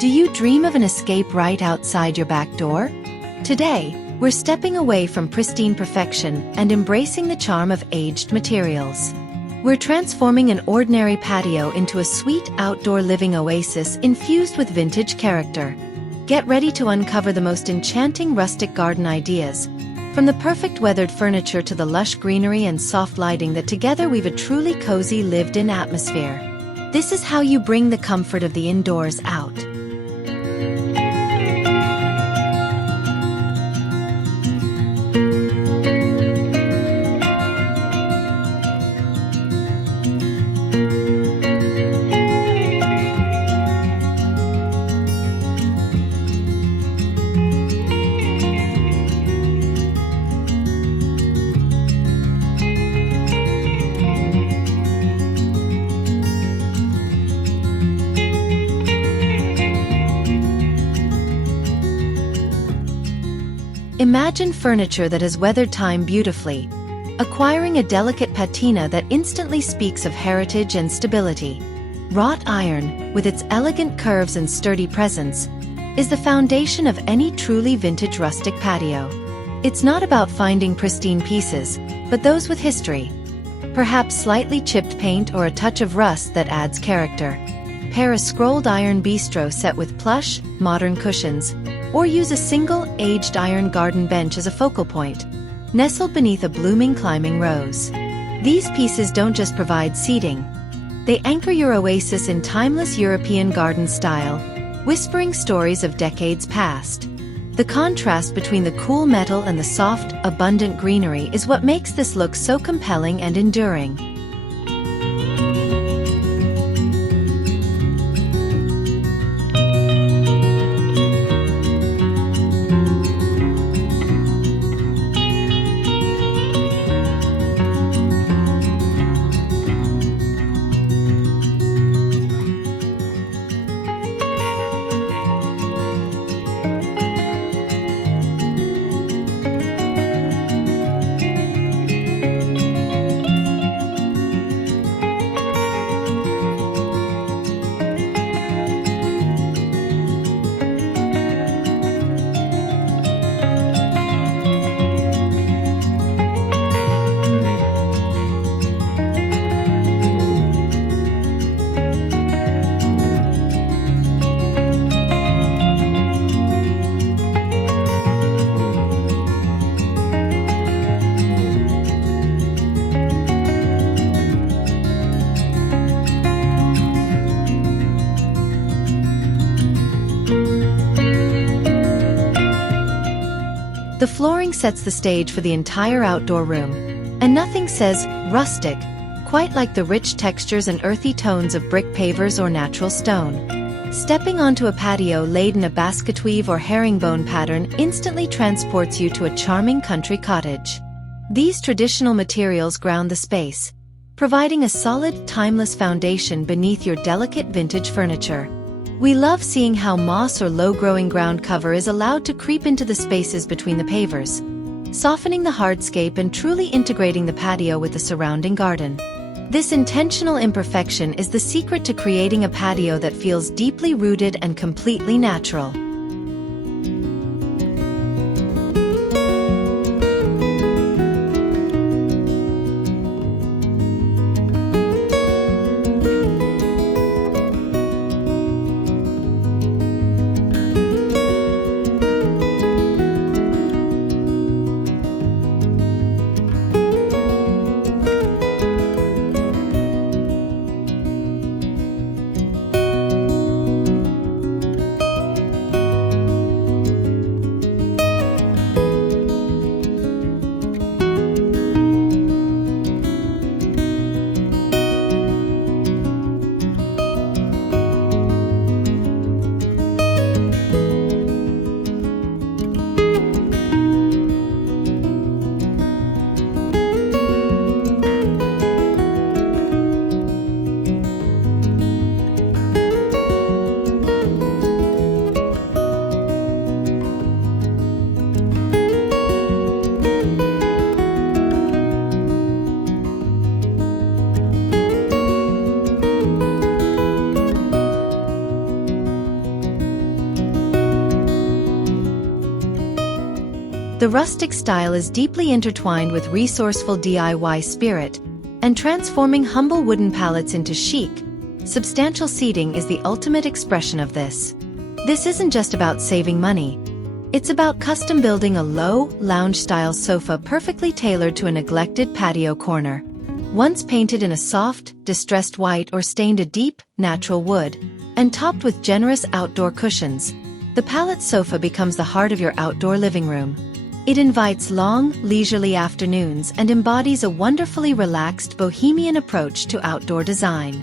Do you dream of an escape right outside your back door? Today, we're stepping away from pristine perfection and embracing the charm of aged materials. We're transforming an ordinary patio into a sweet outdoor living oasis infused with vintage character. Get ready to uncover the most enchanting rustic garden ideas, from the perfect weathered furniture to the lush greenery and soft lighting that together weave a truly cozy lived-in atmosphere. This is how you bring the comfort of the indoors out. Imagine furniture that has weathered time beautifully, acquiring a delicate patina that instantly speaks of heritage and stability. Wrought iron, with its elegant curves and sturdy presence, is the foundation of any truly vintage rustic patio. It's not about finding pristine pieces, but those with history. Perhaps slightly chipped paint or a touch of rust that adds character. Pair a scrolled iron bistro set with plush, modern cushions, or use a single, aged iron garden bench as a focal point, nestled beneath a blooming climbing rose. These pieces don't just provide seating. They anchor your oasis in timeless European garden style, whispering stories of decades past. The contrast between the cool metal and the soft, abundant greenery is what makes this look so compelling and enduring. The flooring sets the stage for the entire outdoor room, and nothing says rustic quite like the rich textures and earthy tones of brick pavers or natural stone. Stepping onto a patio laid in a basketweave or herringbone pattern instantly transports you to a charming country cottage. These traditional materials ground the space, providing a solid, timeless foundation beneath your delicate vintage furniture. We love seeing how moss or low-growing ground cover is allowed to creep into the spaces between the pavers, softening the hardscape and truly integrating the patio with the surrounding garden. This intentional imperfection is the secret to creating a patio that feels deeply rooted and completely natural. The rustic style is deeply intertwined with resourceful DIY spirit, and transforming humble wooden pallets into chic, substantial seating is the ultimate expression of this. This isn't just about saving money. It's about custom building a low, lounge-style sofa perfectly tailored to a neglected patio corner. Once painted in a soft, distressed white or stained a deep, natural wood, and topped with generous outdoor cushions, the Pallet sofa becomes the heart of your outdoor living room. It invites long, leisurely afternoons and embodies a wonderfully relaxed bohemian approach to outdoor design.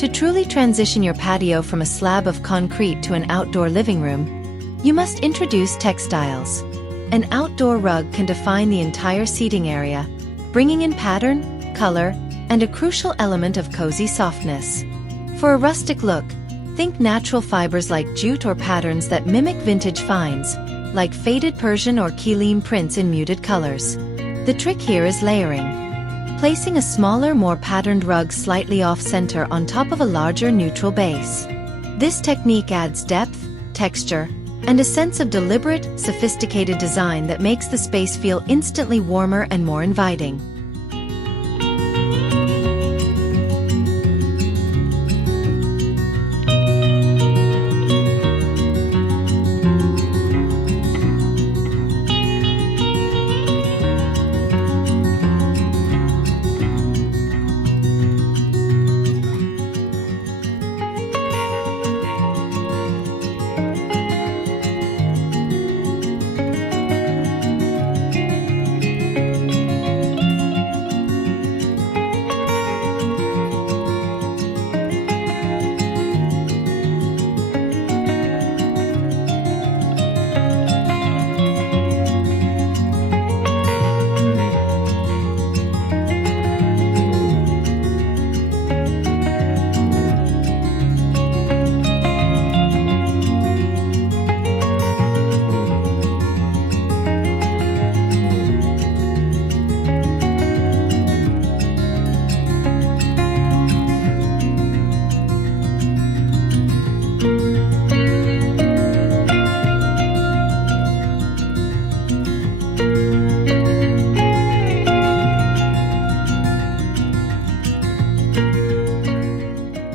To truly transition your patio from a slab of concrete to an outdoor living room, you must introduce Textiles. An outdoor rug can define the entire seating area, bringing in pattern, color, and a crucial element of cozy softness. For a rustic look, think natural fibers like jute or patterns that mimic vintage finds, like faded Persian or Keelim prints in muted colors. The trick here is layering. Placing a smaller, more patterned rug slightly off-center on top of a larger neutral base. This technique adds depth, texture, and a sense of deliberate, sophisticated design that makes the space feel instantly warmer and more inviting.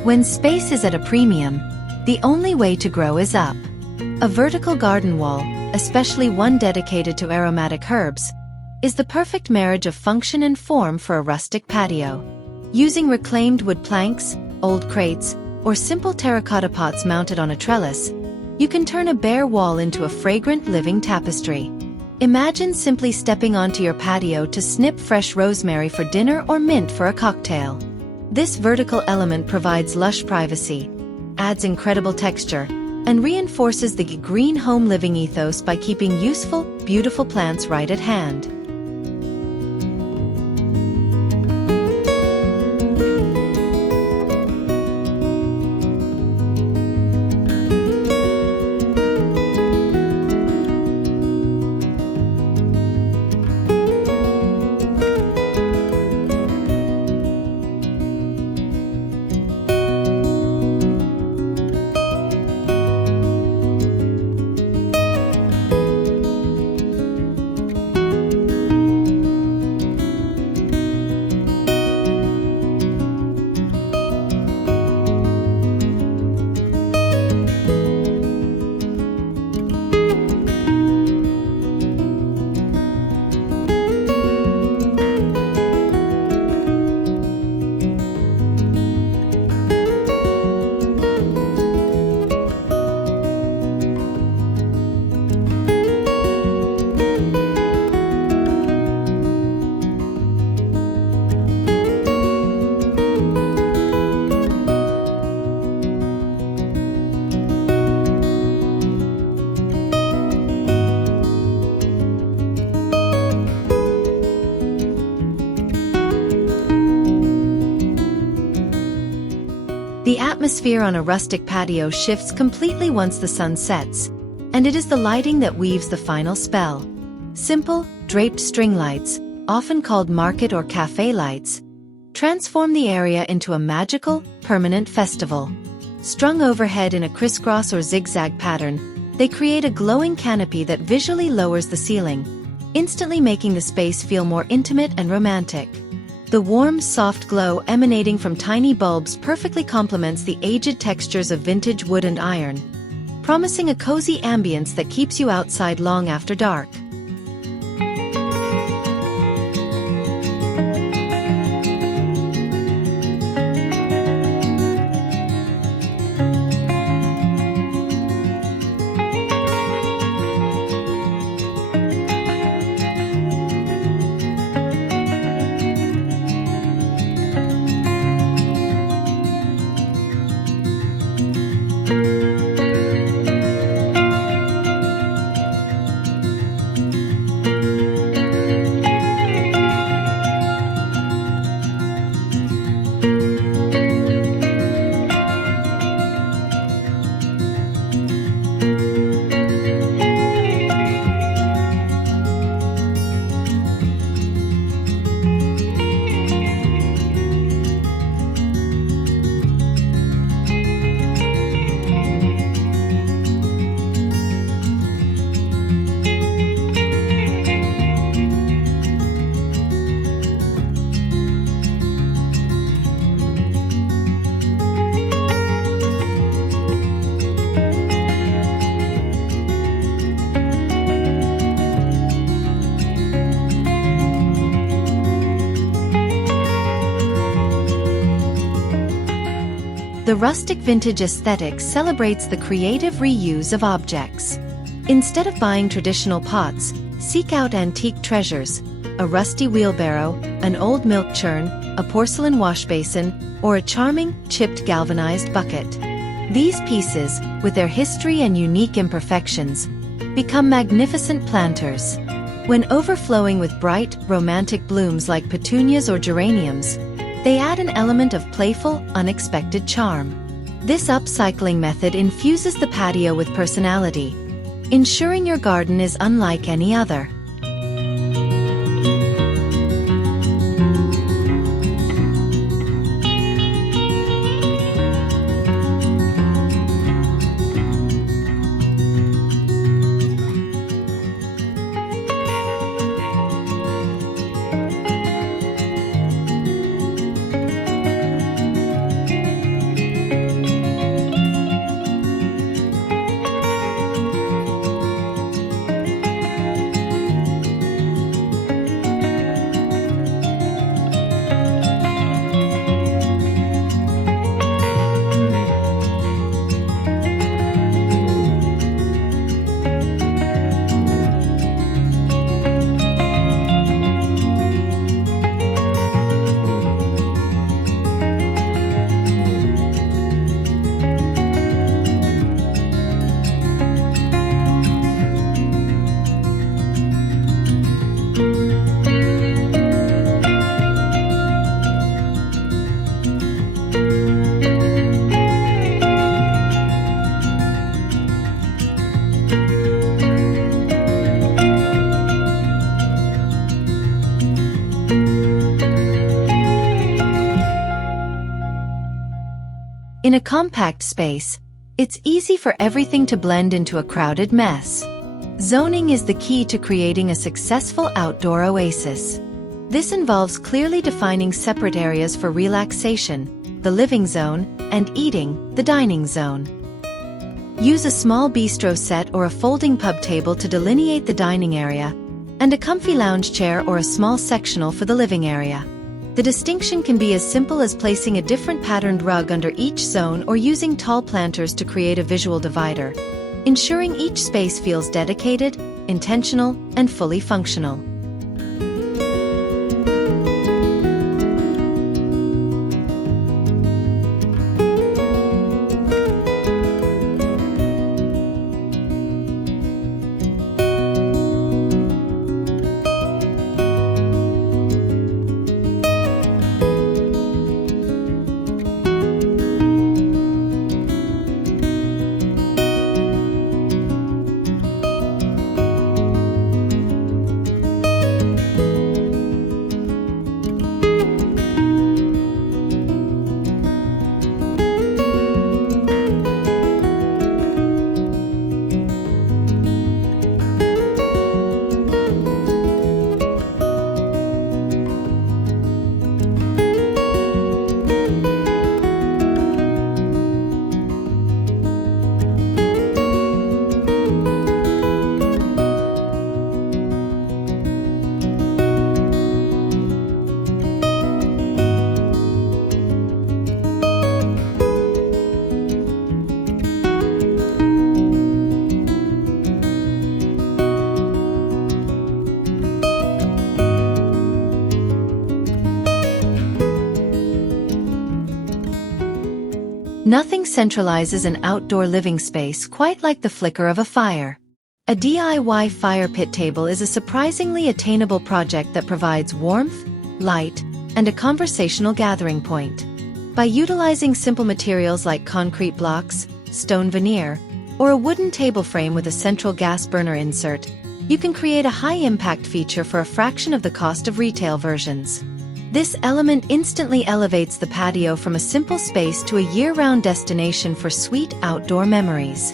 When space is at a premium, the only way to grow is up. A vertical garden wall, especially one dedicated to aromatic herbs, is the perfect marriage of function and form for a rustic patio. Using reclaimed wood planks, old crates, or simple terracotta pots mounted on a trellis, you can turn a bare wall into a fragrant living tapestry. Imagine simply stepping onto your patio to snip fresh rosemary for dinner or mint for a cocktail. This vertical element provides lush privacy, adds incredible texture, and reinforces the green home living ethos by keeping useful, beautiful plants right at hand. atmosphere on a rustic patio shifts completely once the sun sets, and it is the lighting that weaves the final spell. Simple, draped string lights, often called market or cafe lights, transform the area into a magical, permanent festival. Strung overhead in a crisscross or zigzag pattern, they create a glowing canopy that visually lowers the ceiling, instantly making the space feel more intimate and romantic. The warm, soft glow emanating from tiny bulbs perfectly complements the aged textures of vintage wood and iron, promising a cozy ambience that keeps you outside long after dark. The rustic vintage aesthetic celebrates the creative reuse of objects. Instead of buying traditional pots, seek out antique treasures: a rusty wheelbarrow, an old milk churn, a porcelain wash basin, or a charming, chipped galvanized bucket. These pieces, with their history and unique imperfections, become magnificent planters. When overflowing with bright, romantic blooms like petunias or geraniums, they add an element of playful, unexpected charm. This upcycling method infuses the patio with personality, ensuring your garden is unlike any other. In a compact space, it's easy for everything to blend into a crowded mess. Zoning is the key to creating a successful outdoor oasis. This involves clearly defining separate areas for relaxation, the living zone, and eating, the dining zone. Use a small bistro set or a folding pub table to delineate the dining area, and a comfy lounge chair or a small sectional for the living area. The distinction can be as simple as placing a different patterned rug under each zone or using tall planters to create a visual divider, ensuring each space feels dedicated, intentional, and fully functional. Nothing centralizes an outdoor living space quite like the flicker of a fire. A DIY fire pit table is a surprisingly attainable project that provides warmth, light, and a conversational gathering point. By utilizing simple materials like concrete blocks, stone veneer, or a wooden table frame with a central gas burner insert, you can create a high-impact feature for a fraction of the cost of retail versions. This element instantly elevates the patio from a simple space to a year-round destination for sweet outdoor memories.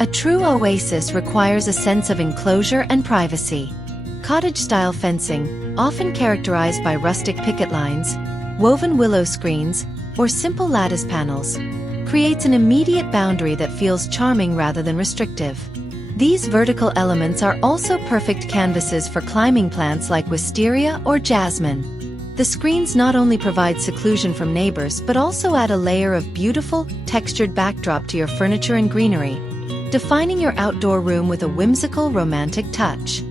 A true oasis requires a sense of enclosure and privacy. Cottage-style fencing, often characterized by rustic picket lines, woven willow screens, or simple lattice panels, creates an immediate boundary that feels charming rather than restrictive. These vertical elements are also perfect canvases for climbing plants like wisteria or jasmine. The screens not only provide seclusion from neighbors but also add a layer of beautiful, textured backdrop to your furniture and greenery, defining your outdoor room with a whimsical, romantic touch.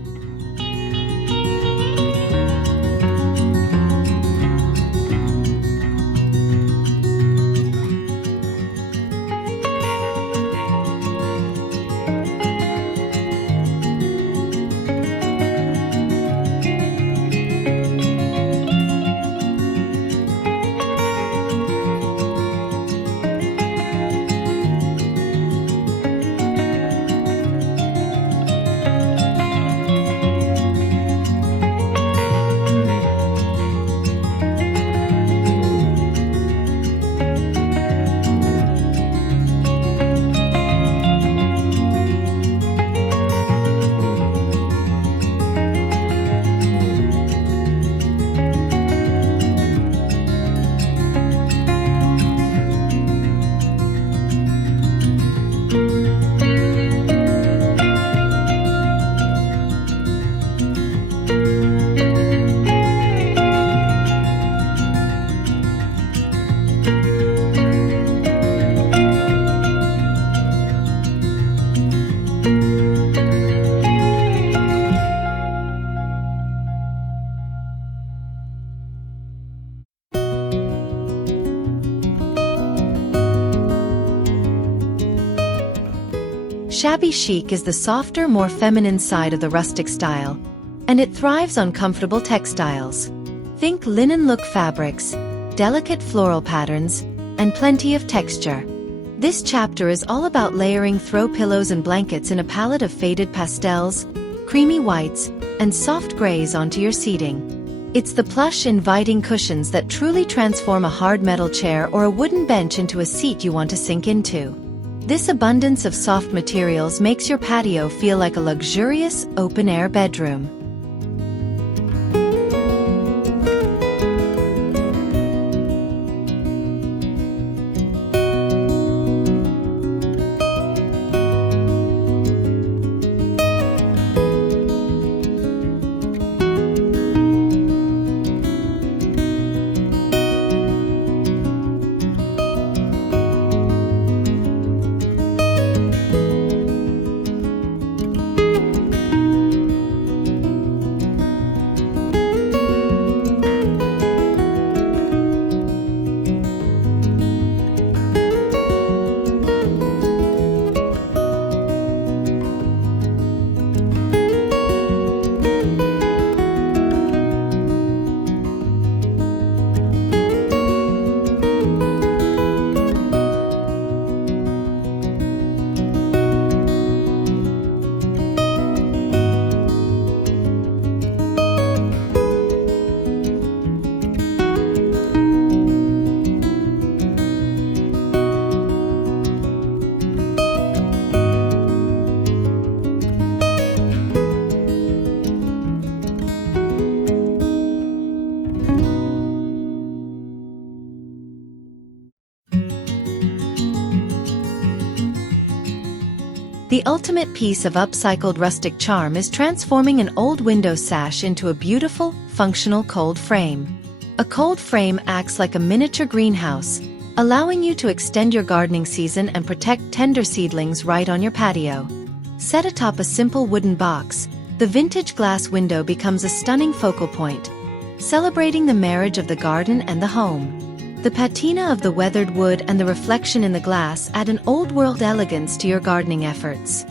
Shabby chic is the softer, more feminine side of the rustic style, and it thrives on comfortable textiles. Think linen look fabrics, delicate floral patterns, and plenty of texture. This chapter is all about layering throw pillows and blankets in a palette of faded pastels, creamy whites, and soft grays onto your seating. It's the plush, inviting cushions that truly transform a hard metal chair or a wooden bench into a seat you want to sink into. This abundance of soft materials makes your patio feel like a luxurious, open-air bedroom. The ultimate piece of upcycled rustic charm is transforming an old window sash into a beautiful, functional cold frame. A cold frame acts like a miniature greenhouse, allowing you to extend your gardening season and protect tender seedlings right on your patio. Set atop a simple wooden box, the vintage glass window becomes a stunning focal point, celebrating the marriage of the garden and the home. The patina of the weathered wood and the reflection in the glass add an old-world elegance to your gardening efforts.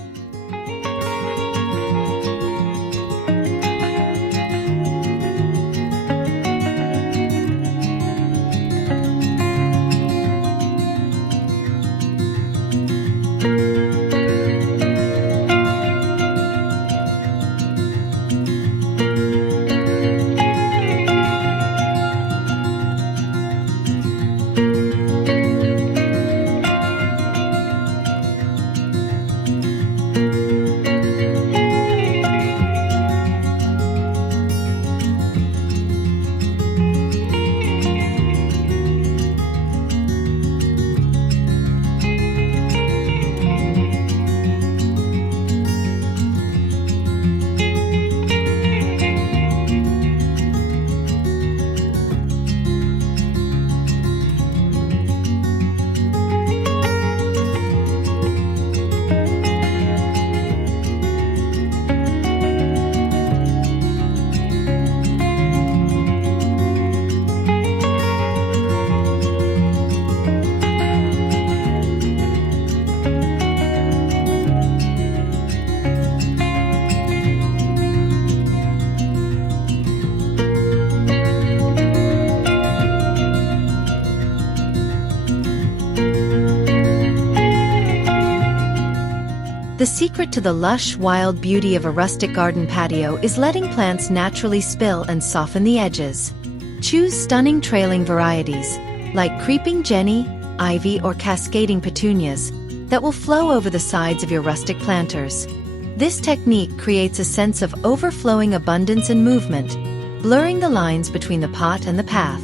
The secret to the lush, wild beauty of a rustic garden patio is letting plants naturally spill and soften the edges. Choose stunning trailing varieties, like creeping jenny, ivy, or cascading petunias, that will flow over the sides of your rustic planters. This technique creates a sense of overflowing abundance and movement, blurring the lines between the pot and the path.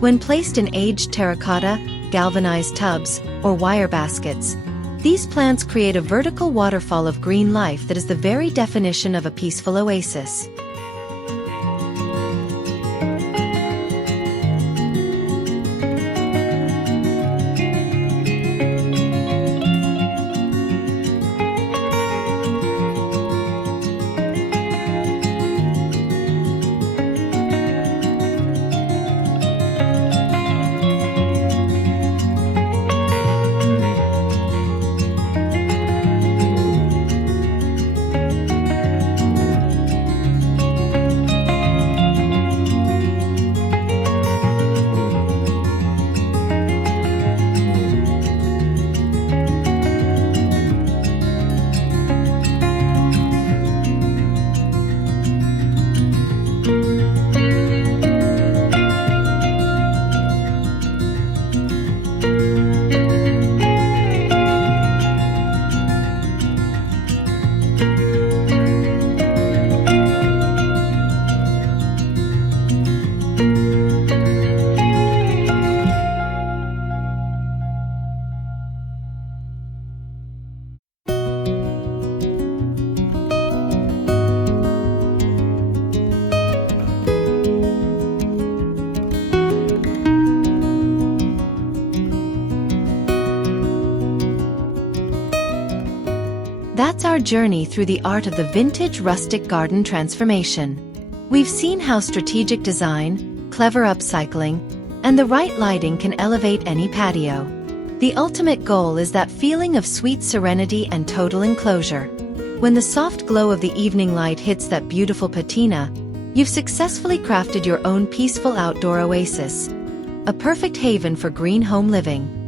When placed in aged terracotta, galvanized tubs, or wire baskets, these plants create a vertical waterfall of green life that is the very definition of a peaceful oasis. That's our journey through the art of the vintage rustic garden transformation. We've seen how strategic design, clever upcycling, and the right lighting can elevate any patio. The ultimate goal is that feeling of sweet serenity and total enclosure. When the soft glow of the evening light hits that beautiful patina, you've successfully crafted your own peaceful outdoor oasis, a perfect haven for green home living.